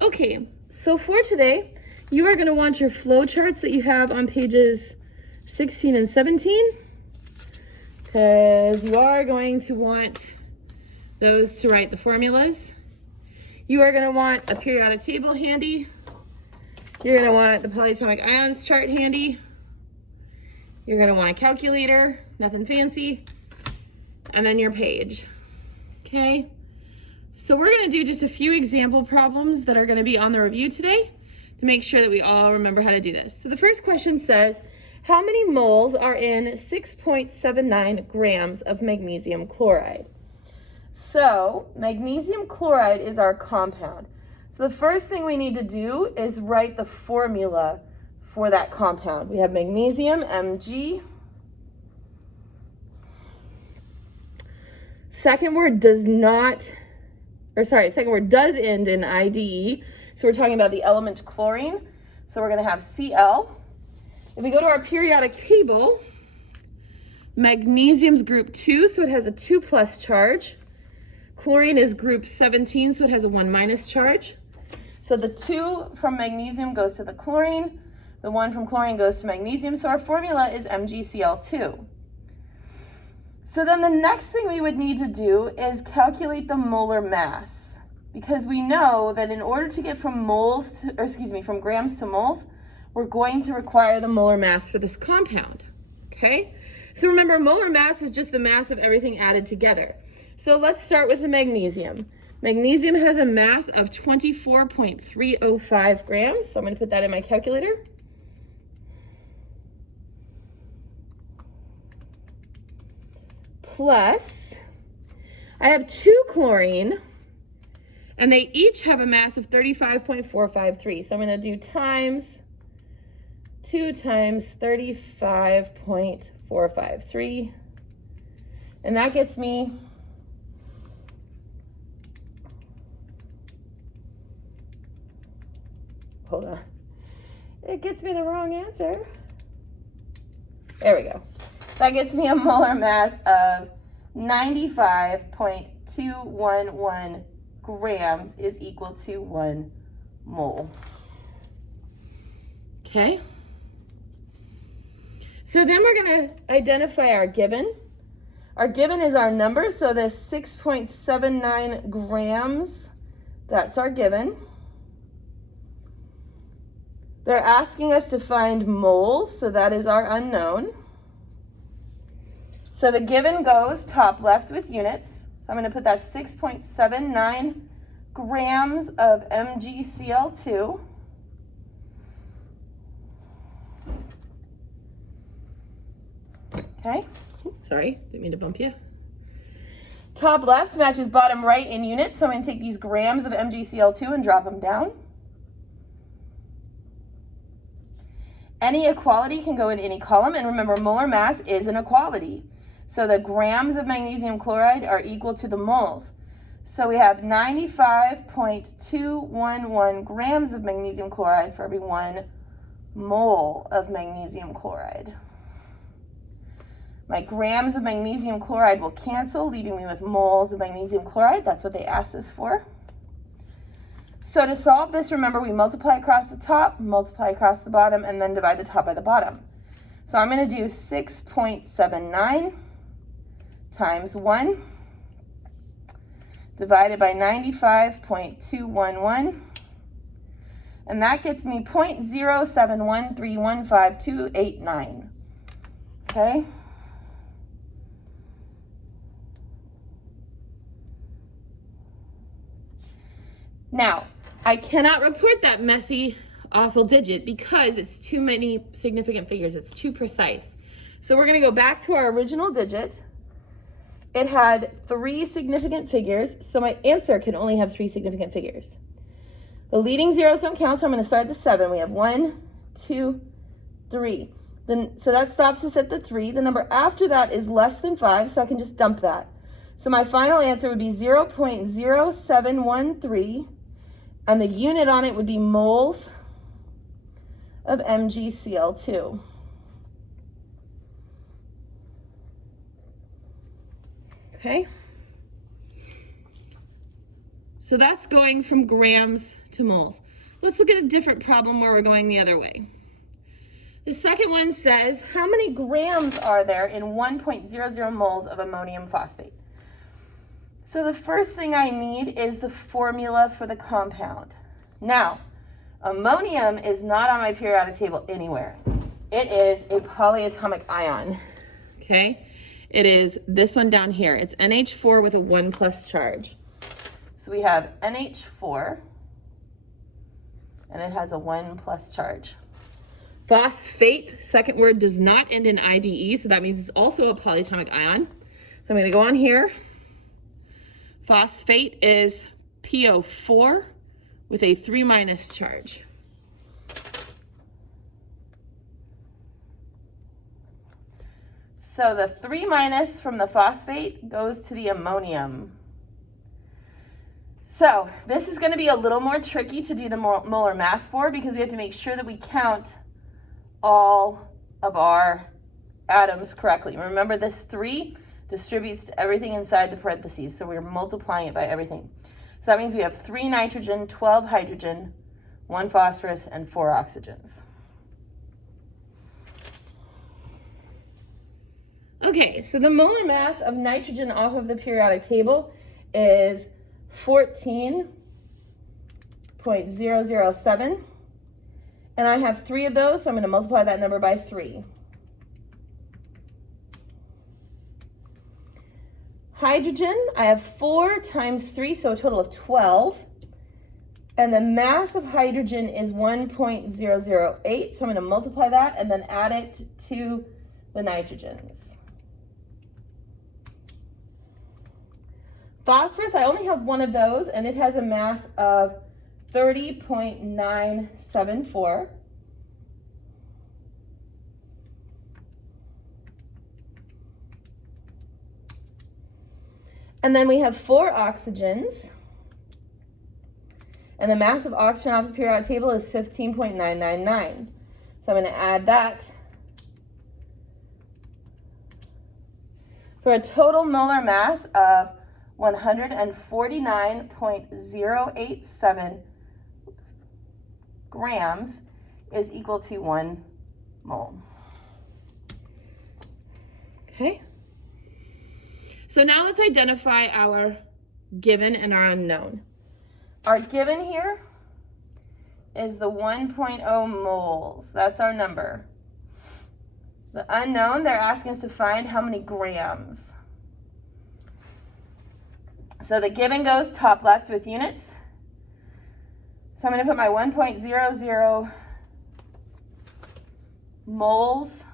Okay, so for today, you are going to want your flow charts that you have on pages 16 and 17, because you are going to want those to write the formulas. You are going to want a periodic table handy. You're going to want the polyatomic ions chart handy. You're going to want a calculator, nothing fancy, and then your page. Okay, so we're going to do just a few example problems that are going to be on the review today to make sure that we all remember how to do this. So the first question says, how many moles are in 6.79 grams of magnesium chloride? So magnesium chloride is our compound. So the first thing we need to do is write the formula for that compound. We have magnesium, Mg. Second word does end in IDE. So we're talking about the element chlorine. So we're going to have Cl. If we go to our periodic table, magnesium's group 2, so it has a 2+ charge. Chlorine is group 17, so it has a 1- charge. So the 2 from magnesium goes to the chlorine. The 1 from chlorine goes to magnesium. So our formula is MgCl2. So then the next thing we would need to do is calculate the molar mass, because we know that in order to get from grams to moles, we're going to require the molar mass for this compound. Okay? So remember, molar mass is just the mass of everything added together. So let's start with the magnesium. Magnesium has a mass of 24.305 grams. So I'm going to put that in my calculator. Plus, I have 2 chlorine, and they each have a mass of 35.453. So I'm going to do times 2 times 35.453. And that gets me hold on. It gets me the wrong answer. There we go. That gets me a molar mass of 95.211 grams is equal to 1 mole. Okay. So then we're going to identify our given. Our given is our number, so this 6.79 grams, that's our given. They're asking us to find moles, so that is our unknown. So the given goes top left with units. So I'm going to put that 6.79 grams of MgCl2. Okay, sorry, didn't mean to bump you. Top left matches bottom right in units, so I'm going to take these grams of MgCl2 and drop them down. Any equality can go in any column, and remember, molar mass is an equality. So the grams of magnesium chloride are equal to the moles. So we have 95.211 grams of magnesium chloride for every 1 mole of magnesium chloride. My grams of magnesium chloride will cancel, leaving me with moles of magnesium chloride. That's what they asked us for. So to solve this, remember, we multiply across the top, multiply across the bottom, and then divide the top by the bottom. So I'm going to do 6.79 times 1 divided by 95.211, and that gets me 0.071315289. Okay? Now, I cannot report that messy, awful digit because it's too many significant figures. It's too precise. So we're going to go back to our original digit. It had 3 significant figures, so my answer can only have 3 significant figures. The leading zeros don't count, so I'm going to start at the 7. We have 1, 2, 3. So that stops us at the 3. The number after that is less than 5, so I can just dump that. So my final answer would be 0.0713. And the unit on it would be moles of MgCl2. Okay? So that's going from grams to moles. Let's look at a different problem where we're going the other way. The second one says, how many grams are there in 1.00 moles of ammonium phosphate? So the first thing I need is the formula for the compound. Now, ammonium is not on my periodic table anywhere. It is a polyatomic ion, okay? It is this one down here. It's NH4 with a 1+ charge. So we have NH4, and it has a 1+ charge. Phosphate, second word, does not end in IDE, so that means it's also a polyatomic ion. So I'm going to go on here. Phosphate is PO4 with a 3- charge. So the 3- from the phosphate goes to the ammonium. So this is going to be a little more tricky to do the molar mass for, because we have to make sure that we count all of our atoms correctly. Remember, this 3 distributes to everything inside the parentheses, so we're multiplying it by everything. So that means we have 3 nitrogen, 12 hydrogen, 1 phosphorus, and 4 oxygens. Okay, so the molar mass of nitrogen off of the periodic table is 14.007, and I have 3 of those, so I'm going to multiply that number by 3. Hydrogen, I have 4 times 3, so a total of 12, and the mass of hydrogen is 1.008, so I'm going to multiply that and then add it to the nitrogens. Phosphorus, I only have 1 of those, and it has a mass of 30.974. And then we have 4 oxygens, and the mass of oxygen off the periodic table is 15.999. So I'm going to add that for a total molar mass of 149.087 grams is equal to 1 mole. Okay. So now let's identify our given and our unknown. Our given here is the 1.0 moles. That's our number. The unknown, they're asking us to find how many grams. So the given goes top left with units. So I'm going to put my 1.00 moles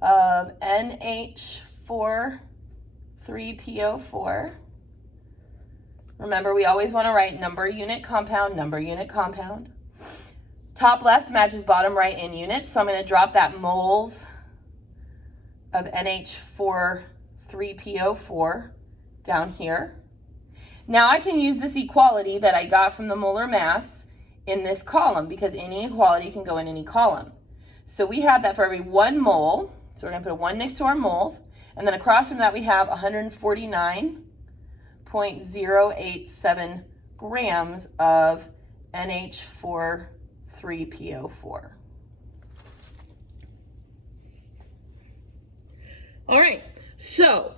of NH4 3PO4. Remember, we always want to write number, unit, compound, number, unit, compound. Top left matches bottom right in units, so I'm going to drop that moles of NH4 3PO4 down here. Now I can use this equality that I got from the molar mass in this column, because any equality can go in any column. So we have that for every 1 mole, so we're going to put a 1 next to our moles, and then across from that we have 149.087 grams of NH4 3PO4. All right, so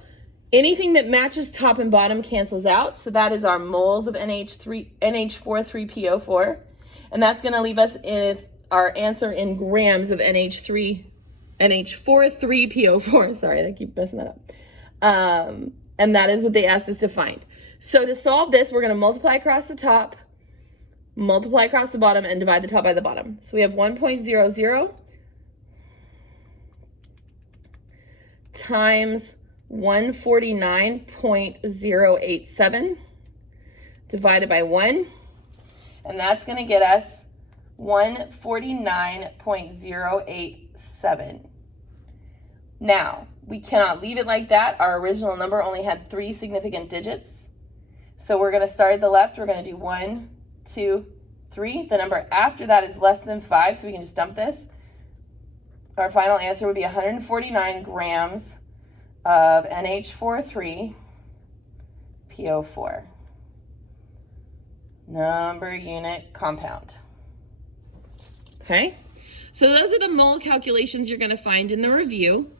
anything that matches top and bottom cancels out. So that is our moles of NH4 3PO4. And that's going to leave us with our answer in grams of NH4 3PO4. Sorry, I keep messing that up. And that is what they asked us to find. So to solve this, we're going to multiply across the top, multiply across the bottom, and divide the top by the bottom. So we have 1.00 times 149.087 divided by 1, and that's going to get us 149.087. Now, we cannot leave it like that. Our original number only had 3 significant digits. So we're going to start at the left. We're going to do 1, 2, 3. The number after that is less than 5, so we can just dump this. Our final answer would be 149 grams of NH4 3PO4. number unit compound. Okay, so those are the mole calculations you're going to find in the review.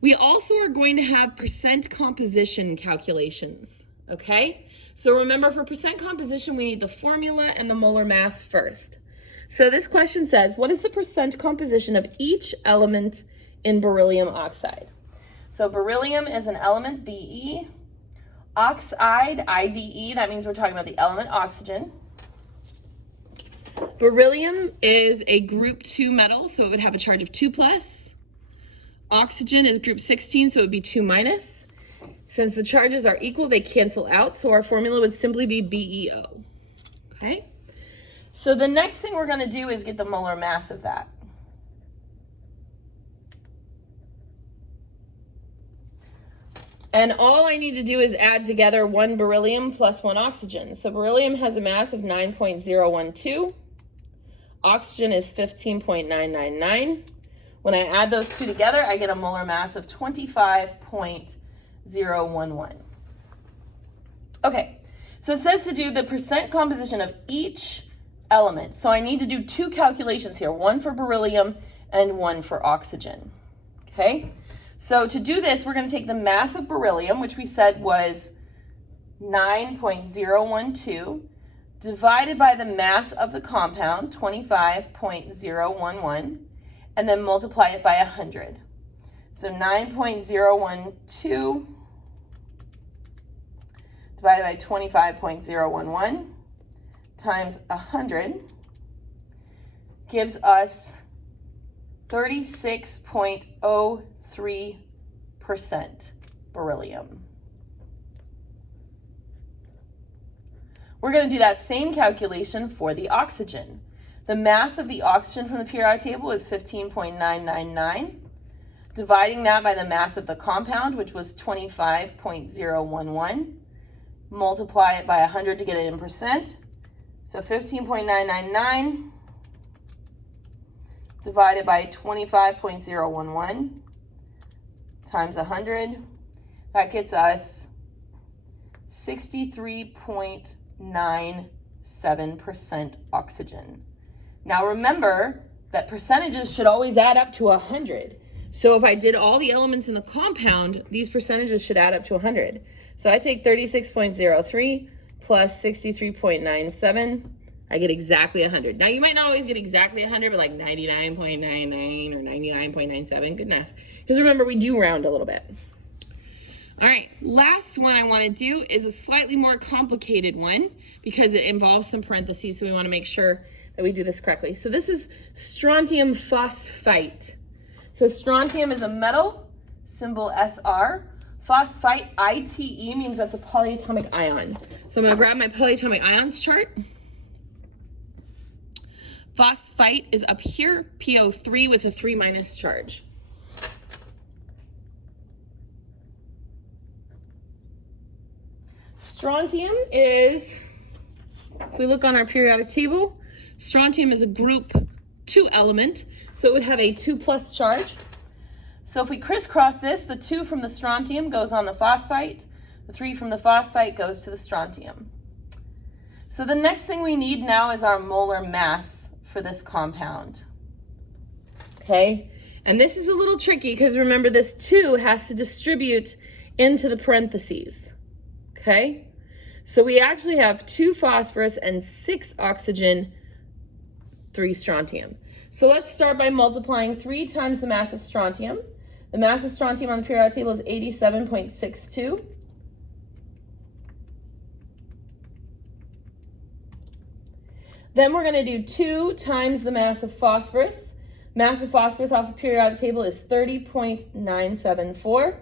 We also are going to have percent composition calculations, okay? So remember, for percent composition, we need the formula and the molar mass first. So this question says, what is the percent composition of each element in beryllium oxide? So beryllium is an element, Be. Oxide, IDE, that means we're talking about the element oxygen. Beryllium is a group 2 metal, so it would have a charge of 2+. Oxygen is group 16, so it would be 2-. Since the charges are equal, they cancel out, so our formula would simply be BeO. Okay? So the next thing we're going to do is get the molar mass of that. And all I need to do is add together 1 beryllium plus 1 oxygen. So beryllium has a mass of 9.012. Oxygen is 15.999. When I add those two together, I get a molar mass of 25.011. Okay, so it says to do the percent composition of each element. So I need to do 2 calculations here, 1 for beryllium and 1 for oxygen. Okay, so to do this, we're going to take the mass of beryllium, which we said was 9.012, divided by the mass of the compound, 25.011, and then multiply it by 100. So 9.012 divided by 25.011 times 100 gives us 36.03% beryllium. We're going to do that same calculation for the oxygen. The mass of the oxygen from the periodic table is 15.999. Dividing that by the mass of the compound, which was 25.011, multiply it by 100 to get it in percent. So 15.999 divided by 25.011 times 100, that gets us 63.97% oxygen. Now remember that percentages should always add up to 100. So if I did all the elements in the compound, these percentages should add up to 100. So I take 36.03 plus 63.97, I get exactly 100. Now you might not always get exactly 100, but like 99.99 or 99.97, good enough. Because remember, we do round a little bit. All right, last one I want to do is a slightly more complicated one because it involves some parentheses, so we want to make sure that we do this correctly. So this is strontium phosphite. So strontium is a metal, symbol Sr. Phosphite, ITE, means that's a polyatomic ion. So I'm going to grab my polyatomic ions chart. Phosphite is up here, PO3 with a 3- charge. Strontium is, if we look on our periodic table, strontium is a group 2 element, so it would have a 2+ charge. So if we crisscross this, the 2 from the strontium goes on the phosphite, the 3 from the phosphite goes to the strontium. So the next thing we need now is our molar mass for this compound. Okay, and this is a little tricky because remember this 2 has to distribute into the parentheses. Okay, so we actually have 2 phosphorus and 6 oxygen, 3 strontium. So let's start by multiplying 3 times the mass of strontium. The mass of strontium on the periodic table is 87.62. Then we're going to do 2 times the mass of phosphorus. Mass of phosphorus off the periodic table is 30.974.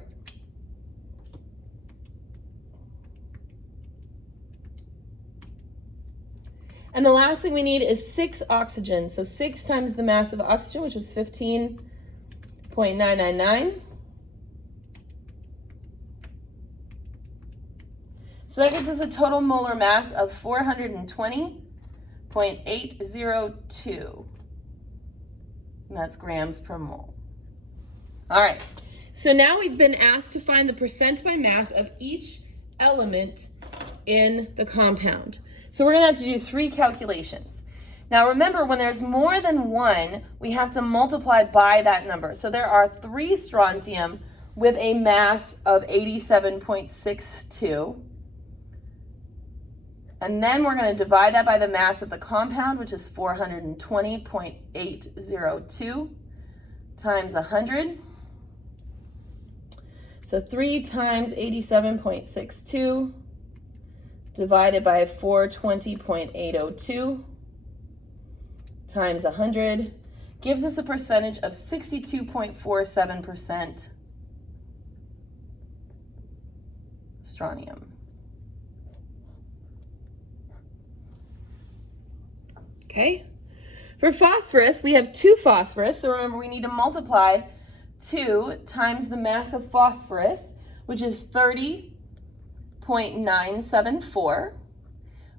And the last thing we need is 6 oxygen. So 6 times the mass of oxygen, which was 15.999. So that gives us a total molar mass of 420.802. And that's grams per mole. All right, so now we've been asked to find the percent by mass of each element in the compound. So we're gonna have to do 3 calculations. Now remember, when there's more than 1, we have to multiply by that number. So there are 3 strontium with a mass of 87.62. And then we're going to divide that by the mass of the compound, which is 420.802 times 100. So 3 times 87.62 divided by 420.802 times 100 gives us a percentage of 62.47% strontium. Okay. For phosphorus, we have 2 phosphorus. So remember, we need to multiply 2 times the mass of phosphorus, which is 30.974.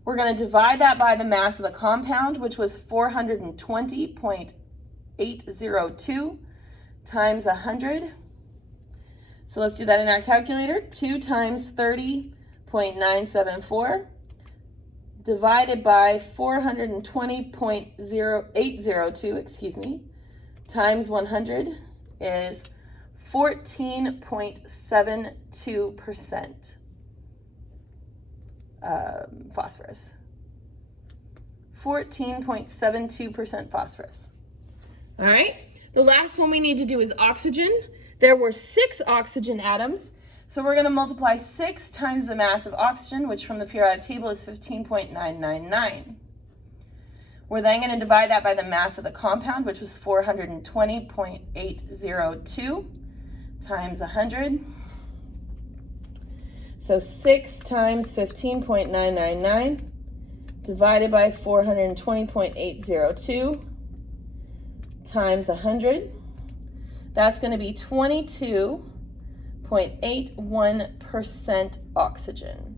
We're going to divide that by the mass of the compound, which was 420.802 times 100. So let's do that in our calculator. 2 times 30.974 divided by 420.802, times 100 is 14.72% phosphorus. 14.72% phosphorus. All right, the last one we need to do is oxygen. There were 6 oxygen atoms. So we're going to multiply 6 times the mass of oxygen, which from the periodic table is 15.999. We're then going to divide that by the mass of the compound, which was 420.802 times 100. So 6 times 15.999 divided by 420.802 times 100. That's going to be 22.81% oxygen.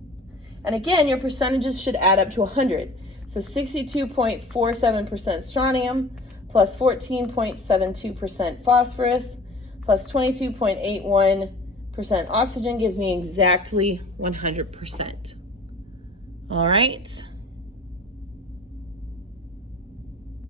And again, your percentages should add up to 100. So 62.47% strontium plus 14.72% phosphorus plus 22.81% oxygen gives me exactly 100%. All right.